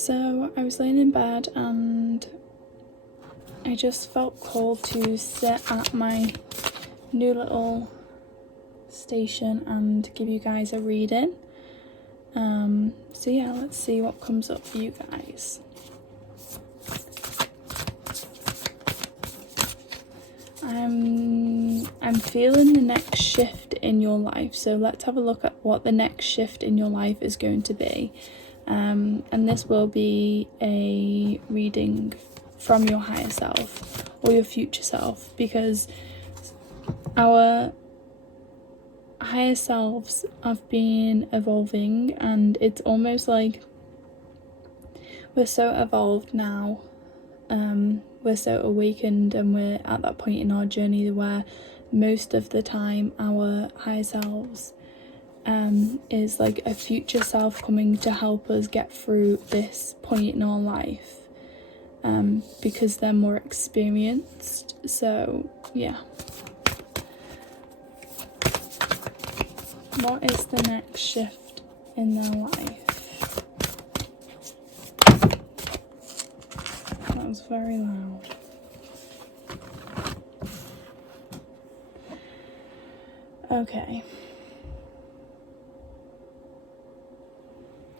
So I was laying in bed and I just felt called to sit at my new little station and give you guys a reading. So yeah, let's see what comes up for you guys. I'm feeling the next shift in your life, so let's have a look at what the next shift in your life is going to be. And this will be a reading from your higher self or your future self, because our higher selves have been evolving, and it's almost like we're so evolved now. We're so awakened, and we're at that point in our journey where most of the time our higher selves is like a future self coming to help us get through this point in our life, because they're more experienced. So yeah, what is the next shift in their life? That was very loud.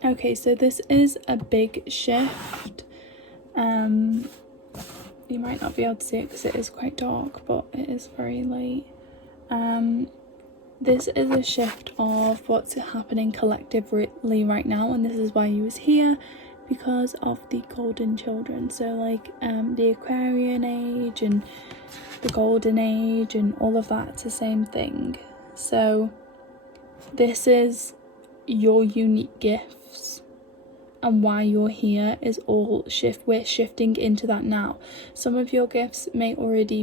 Okay, so this is a big shift. You might not be able to see it because it is quite dark, but it is very late. This is a shift of what's happening collectively right now, and this is why you was here, because of the golden children. So like the Aquarian age and the golden age and all of that, it's the same thing. So this is your unique gifts, and why you're here is all we're shifting into that now. Some of your gifts may already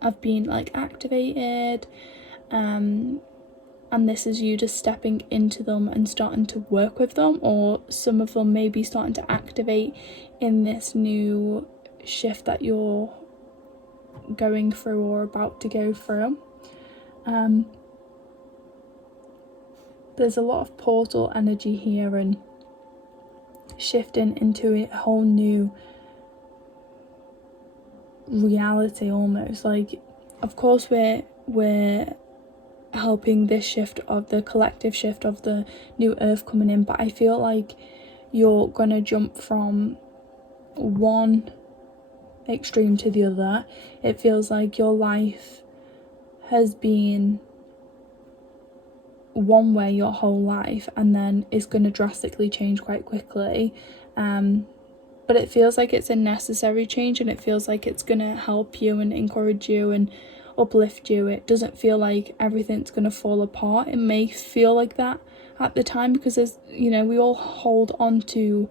have been like activated, and this is you just stepping into them and starting to work with them, or some of them may be starting to activate in this new shift that you're going through or about to go through. There's a lot of portal energy here and shifting into a whole new reality almost. Like, of course we're helping this shift of the collective shift of the new earth coming in, but I feel like you're gonna jump from one extreme to the other. It feels like your life has been one way your whole life, and then it's going to drastically change quite quickly, but it feels like it's a necessary change, and it feels like it's going to help you and encourage you and uplift you. It doesn't feel like everything's going to fall apart. It may feel like that at the time because there's, we all hold on to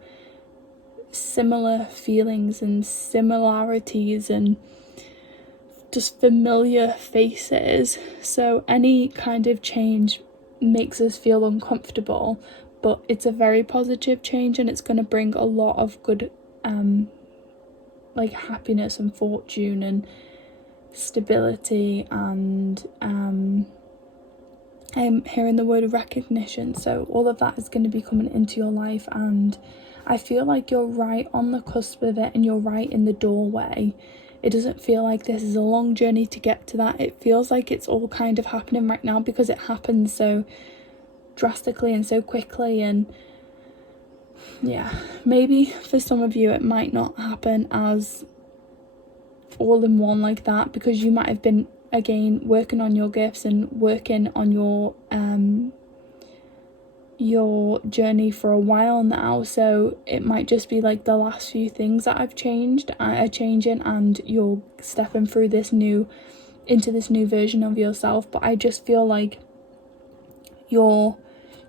similar feelings and similarities and just familiar faces, so any kind of change makes us feel uncomfortable, but it's a very positive change, and it's going to bring a lot of good like happiness and fortune and stability, and I'm hearing the word recognition. So all of that is going to be coming into your life, and I feel like you're right on the cusp of it, and you're right in the doorway. It doesn't feel like this is a long journey to get to that. It feels like it's all kind of happening right now because it happens so drastically and so quickly. And yeah, maybe for some of you it might not happen as all in one like that, because you might have been, again, working on your gifts and working on your journey for a while now, so it might just be like the last few things that are changing, and you're stepping through into this new version of yourself. But I just feel like you're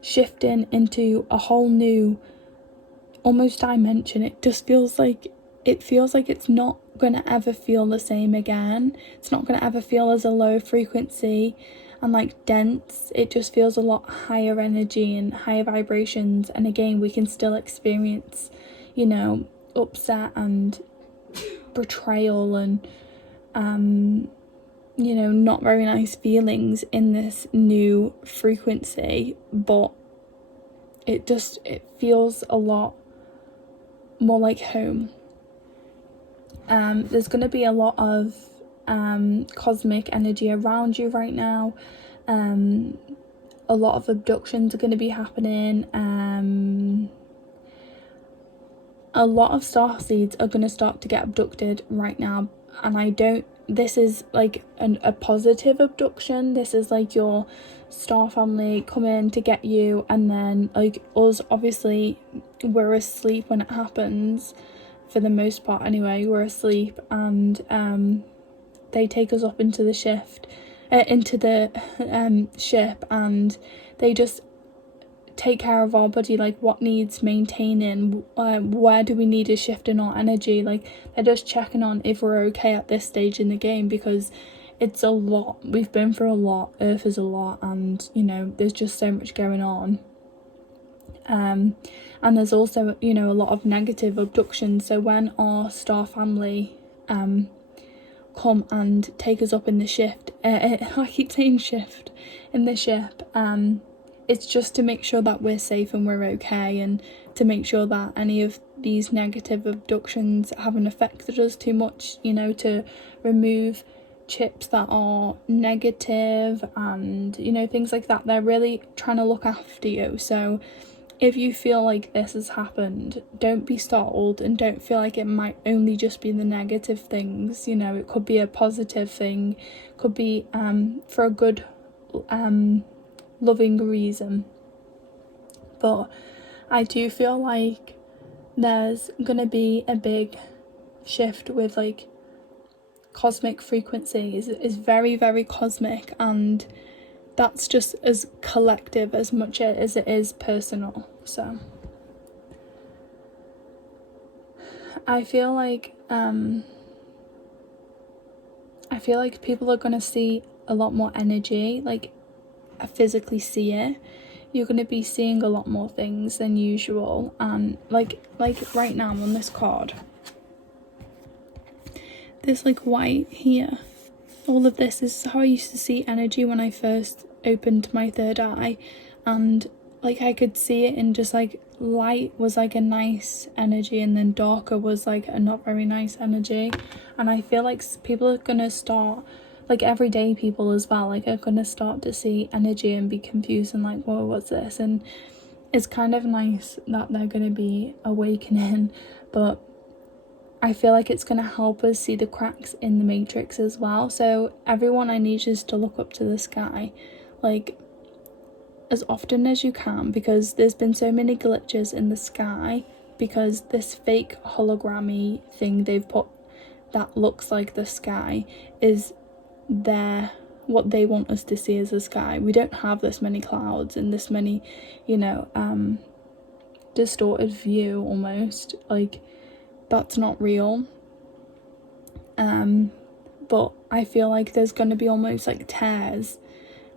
shifting into a whole new almost dimension. It feels like it's not gonna ever feel the same again. It's not gonna ever feel as a low frequency and like dense. It just feels a lot higher energy and higher vibrations, and again, we can still experience upset and betrayal and not very nice feelings in this new frequency, but it feels a lot more like home. There's going to be a lot of cosmic energy around you right now. A lot of abductions are going to be happening. A lot of starseeds are going to start to get abducted right now, and this is like a positive abduction. This is like your star family coming to get you, and then like us, obviously we're asleep when it happens, for the most part anyway. We're asleep, and they take us up into the ship, and they just take care of our body, like what needs maintaining, where do we need a shift in our energy. Like they're just checking on if we're okay at this stage in the game, because it's a lot. We've been through a lot. Earth is a lot, and you know, there's just so much going on. And there's also, you know, a lot of negative abductions. So when our star family come and take us up in the shift, I keep saying shift, in the ship, it's just to make sure that we're safe and we're okay, and to make sure that any of these negative abductions haven't affected us too much, you know, to remove chips that are negative and, you know, things like that. They're really trying to look after you. So if you feel like this has happened, don't be startled, and don't feel like it might only just be the negative things. You know, it could be a positive thing, could be for a good loving reason. But I do feel like there's gonna be a big shift with like cosmic frequencies. Is very, very cosmic, and that's just as collective as much as it is personal. So I feel like people are gonna see a lot more energy. Like, I physically see it. You're going to be seeing a lot more things than usual, and like right now on this card, this like white here, all of this is how I used to see energy when I first opened my third eye, and like I could see it in just like light was like a nice energy, and then darker was like a not very nice energy. And I feel like people are going to start, like everyday people as well, like are going to start to see energy and be confused and like, whoa, what's this? And it's kind of nice that they're going to be awakening, but I feel like it's going to help us see the cracks in the matrix as well. So everyone, I need you to look up to the sky, like as often as you can, because there's been so many glitches in the sky, because this fake hologrammy thing they've put that looks like the sky is what they want us to see as the sky. We don't have this many clouds and this many, you know, distorted view almost. Like, that's not real. But I feel like there's going to be almost like tears,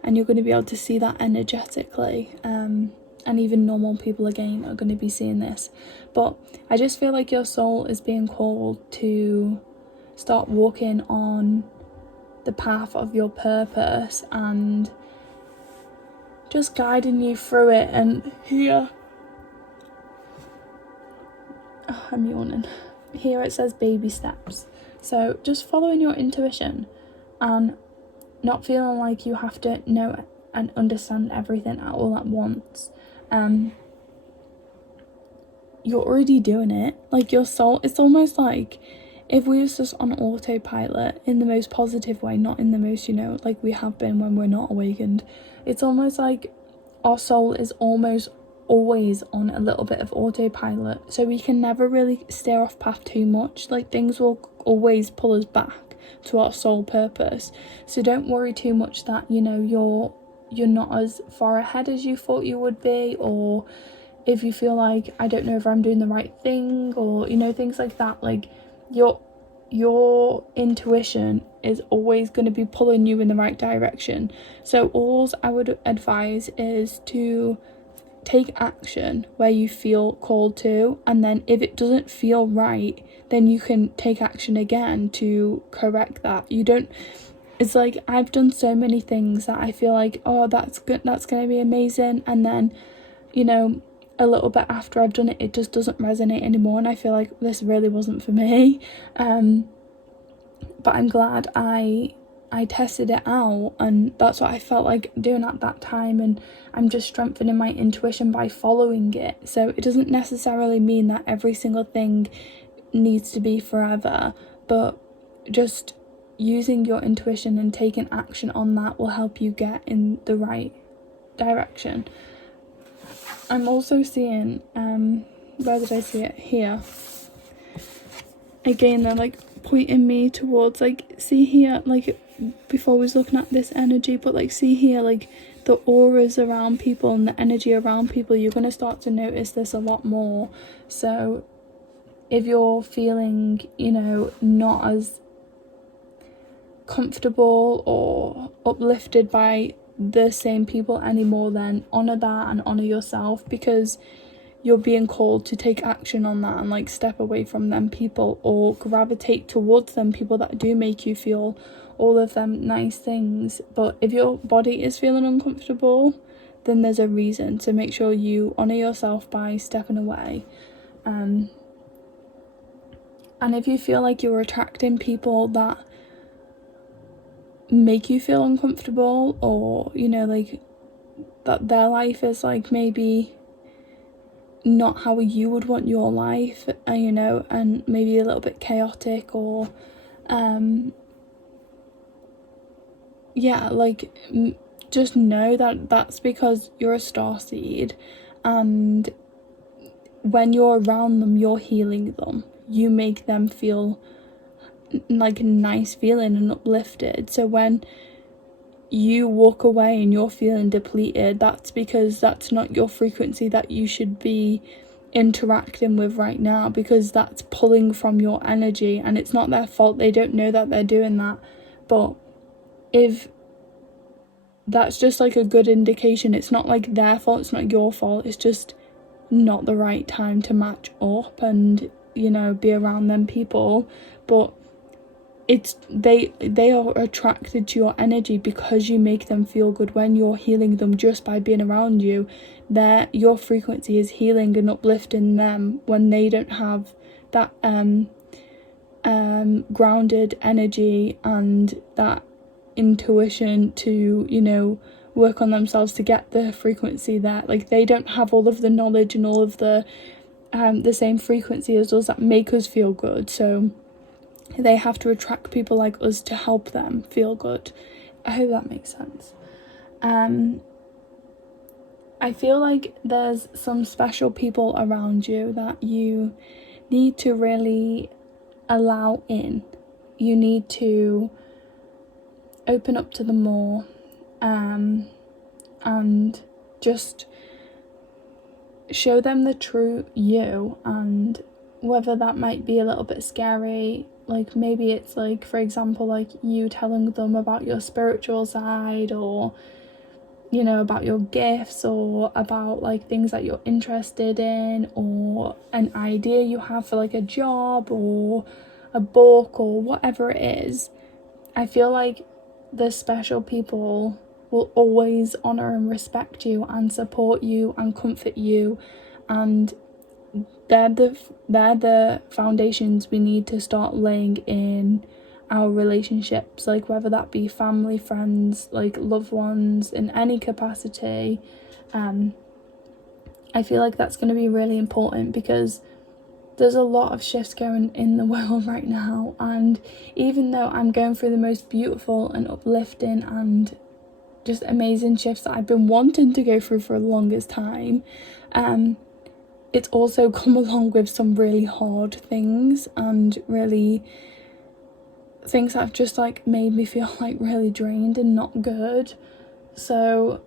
and you're going to be able to see that energetically. And even normal people again are going to be seeing this. But I just feel like your soul is being called to start walking on the path of your purpose, and just guiding you through it. And here, I'm yawning. Here it says baby steps. So just following your intuition and not feeling like you have to know and understand everything all at once. You're already doing it. Like, your soul, it's almost like if we was just on autopilot in the most positive way, not in the most, you know, like we have been when we're not awakened. It's almost like our soul is almost always on a little bit of autopilot, so we can never really steer off path too much. Like, things will always pull us back to our soul purpose. So don't worry too much that, you know, you're not as far ahead as you thought you would be, or if you feel like, I don't know if I'm doing the right thing, or, you know, things like that. Like, your intuition is always going to be pulling you in the right direction. So all I would advise is to take action where you feel called to, and then if it doesn't feel right, then you can take action again to correct that. You don't, it's like, I've done so many things that I feel like, oh, that's good, that's going to be amazing, and then, you know, a little bit after I've done it, it just doesn't resonate anymore, and I feel like this really wasn't for me. But I'm glad I tested it out, and that's what I felt like doing at that time, and I'm just strengthening my intuition by following it. So it doesn't necessarily mean that every single thing needs to be forever, but just using your intuition and taking action on that will help you get in the right direction. I'm also seeing, where did I see it? Here. Again, they're like pointing me towards, like, see here, like before I was looking at this energy, but like see here, like the auras around people and the energy around people, you're going to start to notice this a lot more. So if you're feeling, you know, not as comfortable or uplifted by the same people anymore, then honor that and honor yourself, because you're being called to take action on that and like step away from them people, or gravitate towards them people that do make you feel all of them nice things. But if your body is feeling uncomfortable, then there's a reason. So make sure you honor yourself by stepping away. And if you feel like you're attracting people that make you feel uncomfortable, or, you know, like that their life is like maybe not how you would want your life, you know, and maybe a little bit chaotic, or just know that that's because you're a starseed, and when you're around them, you're healing them. You make them feel like a nice feeling and uplifted. So when you walk away and you're feeling depleted, that's because that's not your frequency that you should be interacting with right now, because that's pulling from your energy, and it's not their fault. They don't know that they're doing that. But if that's just like a good indication, it's not like their fault, it's not your fault, it's just not the right time to match up and, you know, be around them people. But it's they are attracted to your energy because you make them feel good when you're healing them just by being around you. Your frequency is healing and uplifting them when they don't have that grounded energy and that intuition to, you know, work on themselves to get the frequency there. Like, they don't have all of the knowledge and all of the same frequency as us that make us feel good. So they have to attract people like us to help them feel good. I hope that makes sense. I feel like there's some special people around you that you need to really allow in. You need to open up to them more, and just show them the true you. And whether that might be a little bit scary, like maybe it's like, for example, like you telling them about your spiritual side, or, you know, about your gifts, or about like things that you're interested in, or an idea you have for like a job or a book or whatever it is. I feel like the special people will always honor and respect you and support you and comfort you, and they're the foundations we need to start laying in our relationships, like whether that be family, friends, like loved ones, in any capacity. I feel like that's going to be really important, because there's a lot of shifts going in the world right now, and even though I'm going through the most beautiful and uplifting and just amazing shifts that I've been wanting to go through for the longest time, it's also come along with some really hard things, and really things that have just like made me feel like really drained and not good. So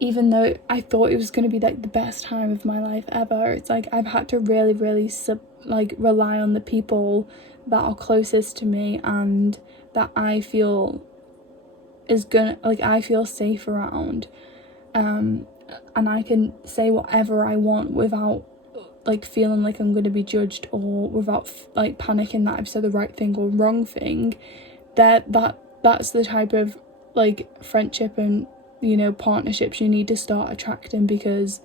even though I thought it was going to be like the best time of my life ever, it's like I've had to really rely on the people that are closest to me and that I feel I feel safe around, and I can say whatever I want without like feeling like I'm going to be judged, or without like panicking that I've said the right thing or wrong thing. That's the type of like friendship and, you know, partnerships you need to start attracting, because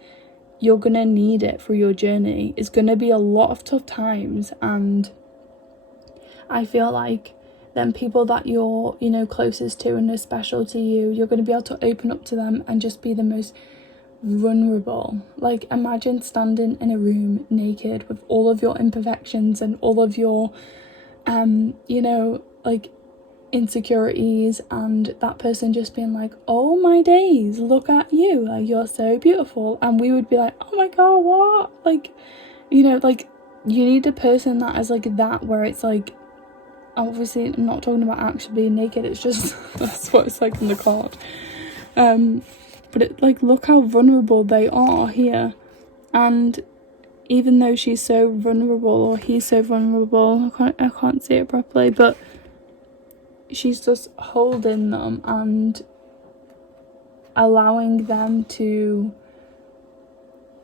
you're gonna need it for your journey. It's gonna be a lot of tough times, and I feel like then people that you're, you know, closest to and are special to you, you're going to be able to open up to them and just be the most vulnerable. Like, imagine standing in a room naked with all of your imperfections and all of your you know, like, insecurities, and that person just being like, oh my days, look at you, like, you're so beautiful. And we would be like, oh my god, what? Like, you know, like, you need a person that is like that, where it's like, obviously I'm not talking about actually being naked, it's just that's what it's like in the card, but it, like, look how vulnerable they are here. And even though she's so vulnerable, or he's so vulnerable, I can't see it properly, but she's just holding them and allowing them to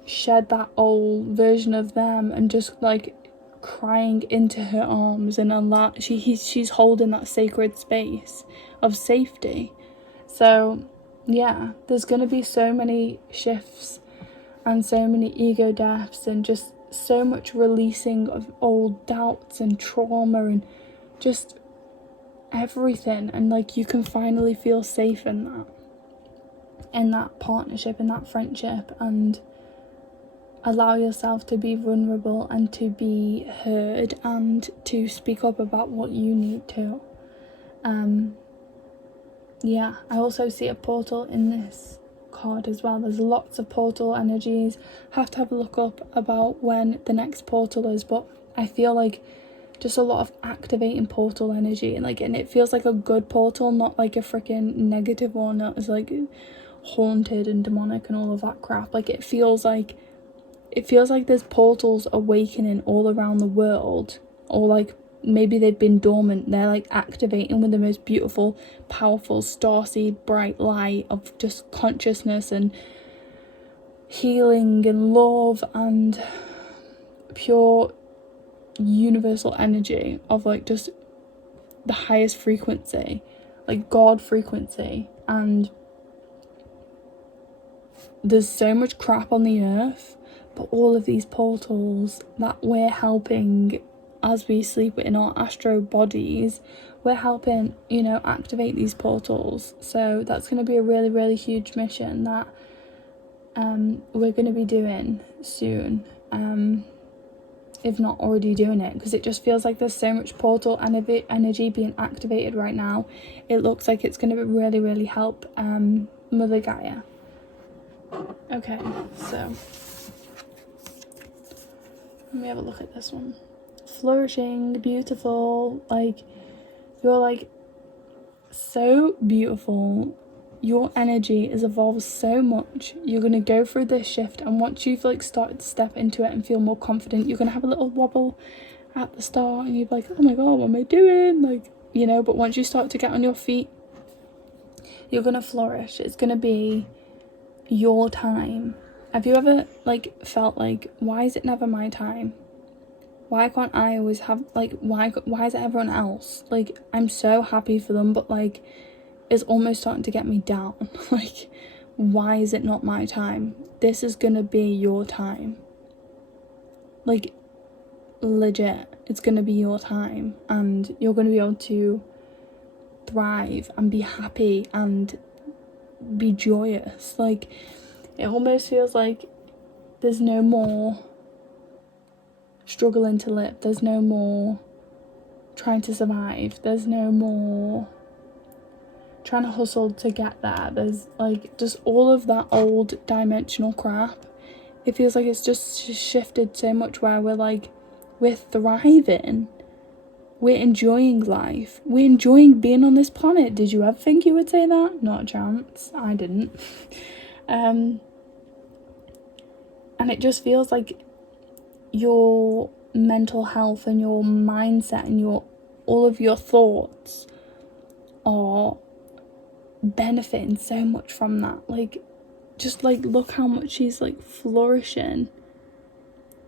shed that old version of them, and just like crying into her arms, and she's holding that sacred space of safety. So yeah, there's going to be so many shifts and so many ego deaths, and just so much releasing of old doubts and trauma and just everything. And like, you can finally feel safe in that partnership, in that friendship, and allow yourself to be vulnerable and to be heard and to speak up about what you need to. Yeah, I also see a portal in this card as well. There's lots of portal energies. Have to have a look up about when the next portal is, but I feel like just a lot of activating portal energy, and like, and it feels like a good portal, not like a freaking negative one that is like haunted and demonic and all of that crap. Like, it feels like there's portals awakening all around the world, or like maybe they've been dormant, they're like activating with the most beautiful, powerful, starseed bright light of just consciousness and healing and love and pure universal energy of like just the highest frequency, like God frequency. And there's so much crap on the earth, but all of these portals that we're helping as we sleep in our astro bodies, we're helping, you know, activate these portals. So that's going to be a really, really huge mission that we're going to be doing soon, if not already doing it, because it just feels like there's so much portal energy being activated right now. It looks like it's going to really, really help Mother Gaia. Okay, so let me have a look at this one. Flourishing, beautiful, like, you're like so beautiful. Your energy has evolved so much. You're going to go through this shift, and once you've like started to step into it and feel more confident, you're going to have a little wobble at the start, and you're like, oh my god, what am I doing? Like, you know, but once you start to get on your feet, you're going to flourish. It's going to be your time. Have you ever like felt like, why is it never my time? Why can't I always have, like, why is it everyone else? Like, I'm so happy for them, but like, it's almost starting to get me down. Like, why is it not my time? This is gonna be your time. Like, legit, it's gonna be your time, and you're gonna be able to thrive and be happy and be joyous. Like, it almost feels like there's no more struggling to live, there's no more trying to survive, there's no more trying to hustle to get there. There's like just all of that old dimensional crap. It feels like it's just shifted so much, where we're like, we're thriving, we're enjoying life, we're enjoying being on this planet. Did you ever think you would say that? Not a chance. I didn't. And it just feels like your mental health and your mindset and all of your thoughts are benefiting so much from that. Like, just like, look how much she's like flourishing.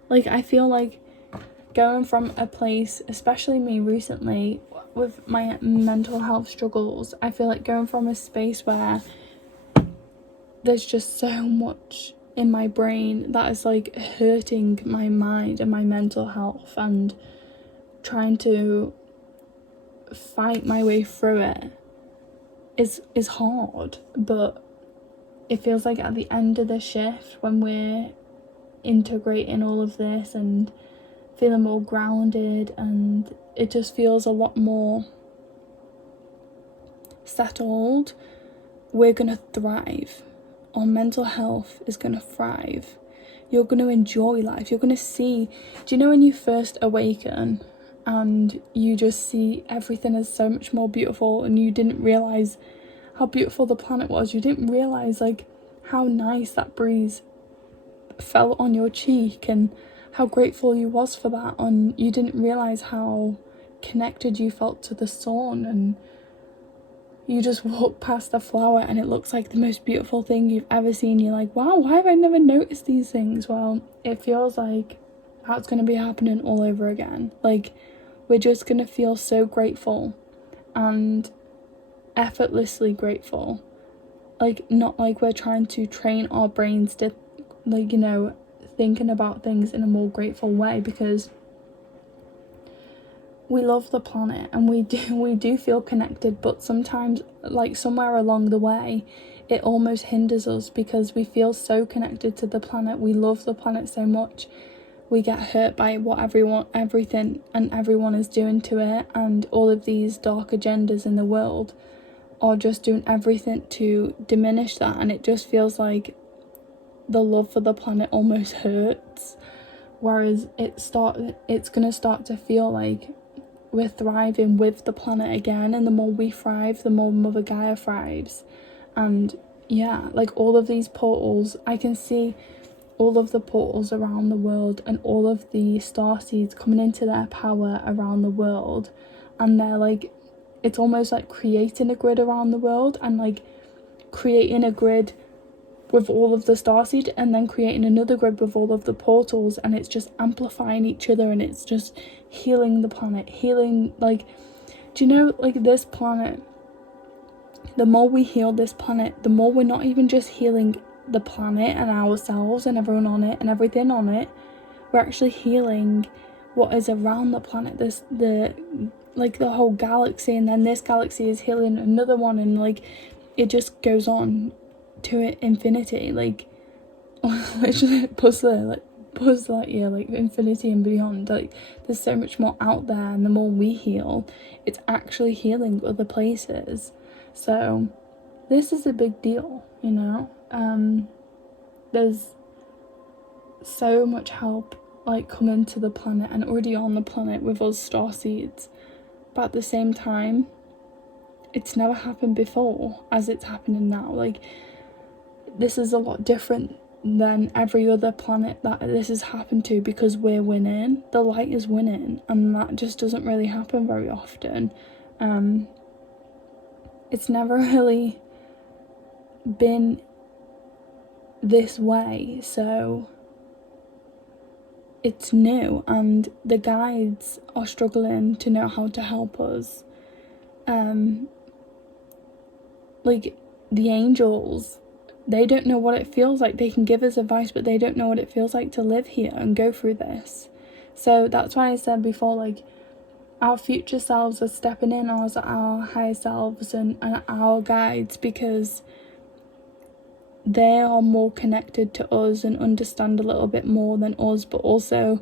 Like, I feel like going from a place, especially me recently with my mental health struggles, I feel like going from a space where there's just so much in my brain that is like hurting my mind and my mental health, and trying to fight my way through it is hard. But it feels like at the end of the shift, when we're integrating all of this and feeling more grounded, and it just feels a lot more settled, we're gonna thrive. Our mental health is gonna thrive. You're gonna enjoy life. You're gonna see, do you know when you first awaken and you just see everything as so much more beautiful, and you didn't realise how beautiful the planet was? You didn't realise like how nice that breeze felt on your cheek and how grateful you was for that, and you didn't realise how connected you felt to the sun, and you just walk past the flower and it looks like the most beautiful thing you've ever seen. You're like, wow, why have I never noticed these things? Well, it feels like that's going to be happening all over again. Like, we're just going to feel so grateful and effortlessly grateful. Like, not like we're trying to train our brains to, like, you know, thinking about things in a more grateful way, because we love the planet and we do feel connected, but sometimes, like, somewhere along the way it almost hinders us, because we feel so connected to the planet, we love the planet so much, we get hurt by what everything and everyone is doing to it, and all of these dark agendas in the world are just doing everything to diminish that, and it just feels like the love for the planet almost hurts, whereas it's gonna start to feel like we're thriving with the planet again, and the more we thrive, the more Mother Gaia thrives. And yeah, like, all of these portals, I can see all of the portals around the world and all of the starseeds coming into their power around the world, and they're like, it's almost like creating a grid around the world, and like creating a grid with all of the starseed, and then creating another grid with all of the portals, and it's just amplifying each other, and it's just healing the planet, healing, like, do you know, like, this planet, the more we heal this planet, the more we're not even just healing the planet and ourselves and everyone on it and everything on it, we're actually healing what is around the planet, the whole galaxy, and then this galaxy is healing another one, and like, it just goes on to infinity, like, literally Buzz Lightyear, like infinity and beyond. Like, there's so much more out there, and the more we heal, it's actually healing other places. So this is a big deal, you know. There's so much help like coming to the planet and already on the planet with us starseeds, but at the same time, it's never happened before as it's happening now. Like, this is a lot different than every other planet that this has happened to, because we're winning, the light is winning, and that just doesn't really happen very often. It's never really been this way, so it's new, and the guides are struggling to know how to help us. Like, the angels, they don't know what it feels like. They can give us advice, but they don't know what it feels like to live here and go through this. So that's why I said before, like, our future selves are stepping in as our higher selves and our guides, because they are more connected to us and understand a little bit more than us, but also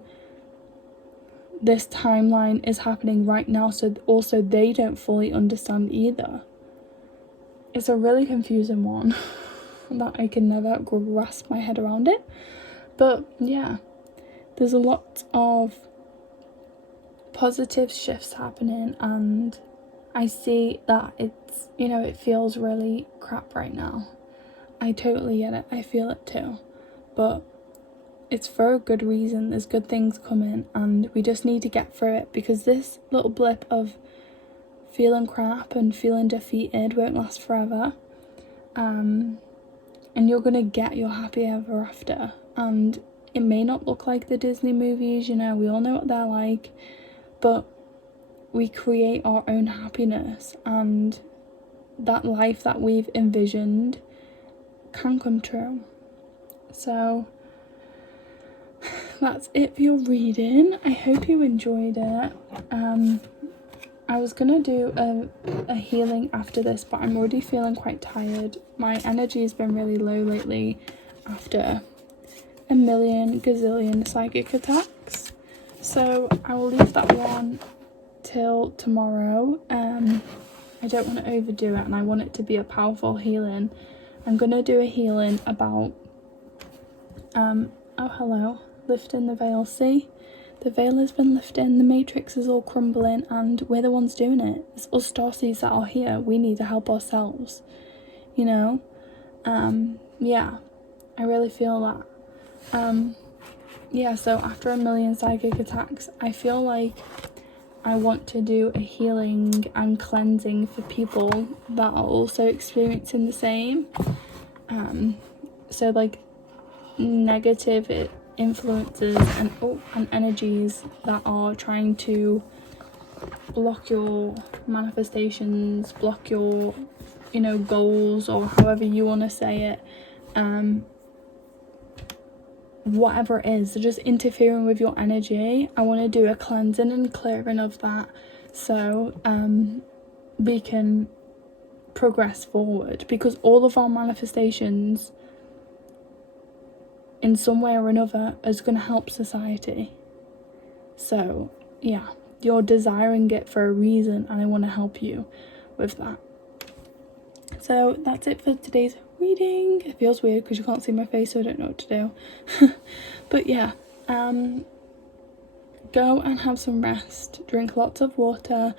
this timeline is happening right now, so also they don't fully understand either. It's a really confusing one that I can never grasp my head around it. But yeah, there's a lot of positive shifts happening, and I see that it's, you know, it feels really crap right now. I totally get it. I feel it too. But it's for a good reason. There's good things coming, and we just need to get through it, because this little blip of feeling crap and feeling defeated won't last forever. And you're gonna get your happy ever after. And it may not look like the Disney movies, you know, we all know what they're like, but we create our own happiness, and that life that we've envisioned can come true. So that's it for your reading. I hope you enjoyed it. I was gonna do a healing after this, but I'm already feeling quite tired. My energy has been really low lately after a million gazillion psychic attacks, so I will leave that one till tomorrow. I don't want to overdo it, and I want it to be a powerful healing. I'm gonna do a healing about oh hello, lifting the veil. See, the veil has been lifting, the matrix is all crumbling, and we're the ones doing it. It's us starseeds that are here. We need to help ourselves, you know. Yeah, I really feel that. Yeah, so after a million psychic attacks, I feel like I want to do a healing and cleansing for people that are also experiencing the same. So like negative influences and energies that are trying to block your manifestations, block your, you know, goals, or however you want to say it, whatever it is, just interfering with your energy. I want to do a cleansing and clearing of that, so we can progress forward, because all of our manifestations in some way or another is going to help society. So yeah, you're desiring it for a reason, and I want to help you with that. So that's it for today's reading. It feels weird because you can't see my face, so I don't know what to do. But yeah, go and have some rest, drink lots of water,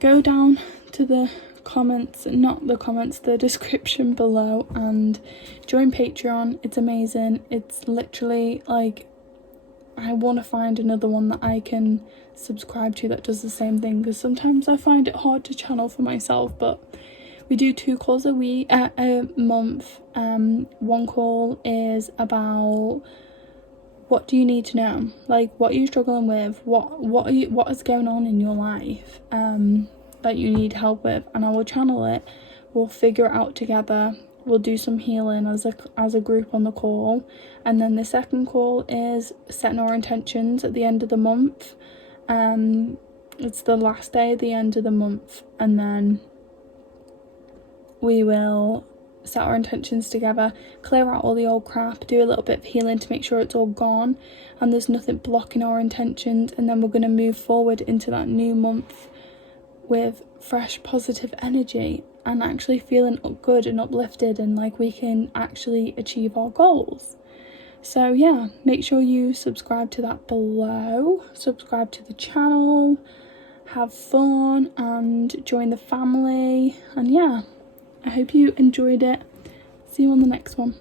go down to the comments, not the comments, the description below, and join Patreon. It's amazing. It's literally like, I want to find another one that I can subscribe to that does the same thing, because sometimes I find it hard to channel for myself. But we do 2 calls a month. One call is about what do you need to know, like what are you struggling with, what is going on in your life that you need help with, and I will channel it. We'll figure it out together. We'll do some healing as a group on the call. And then the second call is setting our intentions at the end of the month. It's the last day at the end of the month, and then we will set our intentions together, clear out all the old crap, do a little bit of healing to make sure it's all gone and there's nothing blocking our intentions, and then we're going to move forward into that new month with fresh positive energy and actually feeling good and uplifted, and like we can actually achieve our goals. So yeah, make sure you subscribe to that below, subscribe to the channel, have fun and join the family, and yeah, I hope you enjoyed it. See you on the next one.